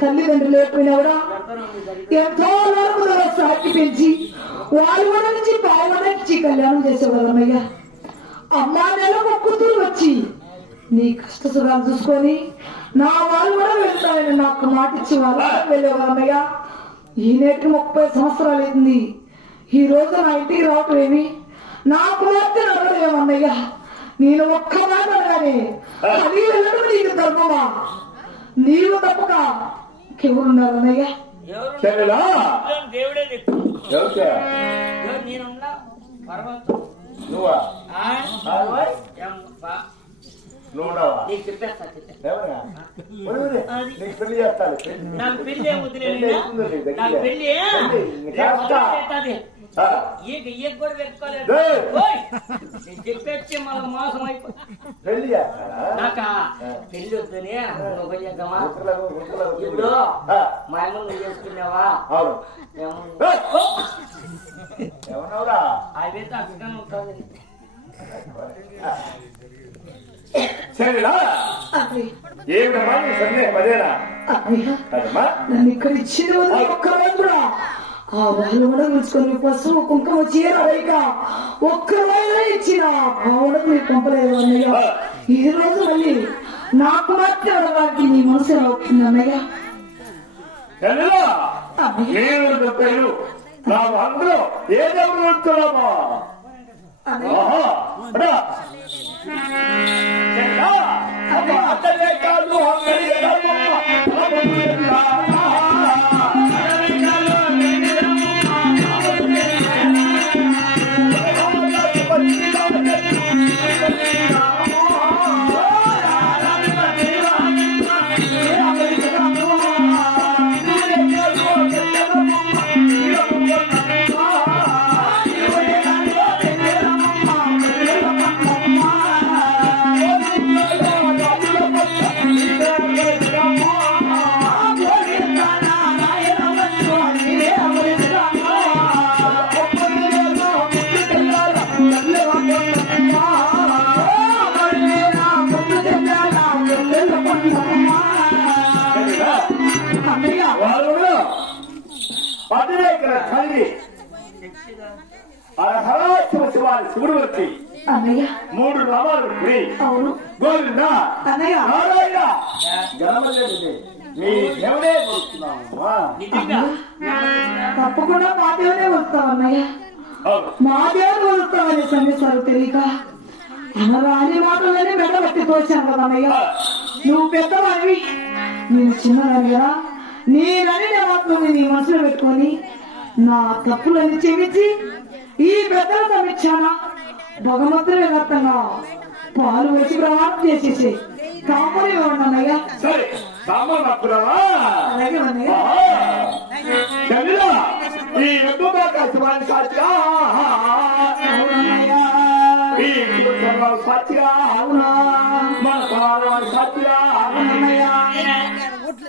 తల్లిదండ్రులు లేకపోయినా కూడా ఎంతో సాకి పెంచి వాళ్ళు నుంచి బాగుంచి కళ్యాణం చేసేవాళ్ళమయ్యా. అమ్మా నెలకు కూతురు వచ్చి నీ కష్ట సుఖాలు చూసుకొని నా వాళ్ళు కూడా వెళ్తామని నాకు మాట ఇచ్చి వాళ్ళు వెళ్ళేవాళ్ళమయ్యా. ఈ నేటికి 30 సంవత్సరాలు అయింది. ఈ రోజు నా ఇంటికి రావటం ఏమి నాకు మాత్రం నడవలేమన్నయ్యా. నేను ఒక్క మాట అనగానే అది వెళ్ళడం నీకు ధర్మమా? నీవు తప్పక ఎవరున్నారన్నయ్యా? నీకు చెప్పేస్తా పెళ్లి చేస్తాను. నాకు పెళ్లి నాకు పెళ్లి కూడా పెట్టుకోలేదు. నేను చెప్పేస్తే మళ్ళీ మోసం అయిపోయి నాకా పెళ్లి వద్దని నువ్వు ఇప్పుడు మా అమ్మ నువ్వు చేసుకున్నావా? అవైతే అక్కడ ఉంటుంది. నన్ను ఇక్కడ ఇచ్చిన ఒక్క రోజు కూడా ఆ వాళ్ళు కూడా పిలుచుకొని పసుపు కుంకుమ చీర వైక ఒక్కరైనా ఇచ్చిన ఆవిడకు నీకు పంపలేదు అన్నయ్య. ఈ రోజు మళ్ళీ నాకు మాత్రం అడగాలి నీ మనసు అవుతుంది అన్నయ్య. అందరూ ఏ దేవుడు వెళ్తున్నామా కాదు తల్లి శివారి శివుడు వచ్చి మూడు నామాలు గోవింద నారాయణ జన్మలేదు మీ దేవుడే తప్పకుండా మా దేవుడే వస్తాం అన్నయ్య. మా దేవుడు వస్తామని సందేశాలు తెలియక రాని మాటలనే మెడబెట్టి తోచాను కదా అన్నయ్య. నువ్వు పెద్దవాడివి, నేను చిన్నదాన్ని కదా. నేనని మాత్రం నీ మనసులో పెట్టుకొని నా తప్పులని క్షమించి ఈ పెద్దల సమీక్షణ భగవంతుని వ్యర్థంగా పాలు వచ్చి ప్రమాణం చేసేసి కామని ఉన్నానయ్యా. అలాగే అన్నయ్య.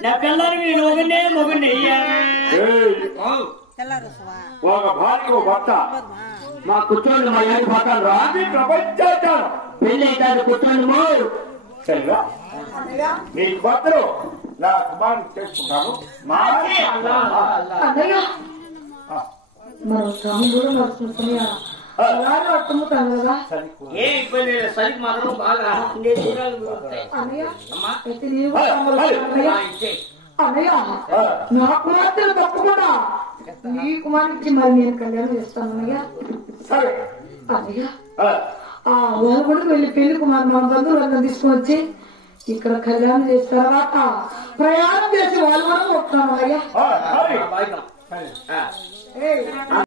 నా పిల్లలకి మొగనే మొగనే ఒక భార్య భర్త మా కూర్చోండి. మా ఇంటి పక్కన రాది ప్రపంచాచారం పెళ్లి అయితే కూర్చోండి. సరిగా మీ కొత్తలు నా కుమారుని చేసుకుంటాను. మనం స్వామి కూడా నడుచుకుంటున్నా అర్థమవుతాను కదా. ఏ ఇబ్బంది సరికి మాత్రం బాగా అన్నయ్య నా కుమార్తెలు తప్పకుండా నీ కుమార్తెకి మరి నేను కళ్యాణం చేస్తాను అన్నయ్య. అన్నయ్య వాళ్ళు కూడా వెళ్ళి పెళ్లి కుమార్ మా బంధువులందరూ తీసుకుని వచ్చి ఇక్కడ కళ్యాణం చేసిన తర్వాత ప్రయాణం చేసి వాళ్ళు కూడా వస్తున్నాను అన్నయ్య.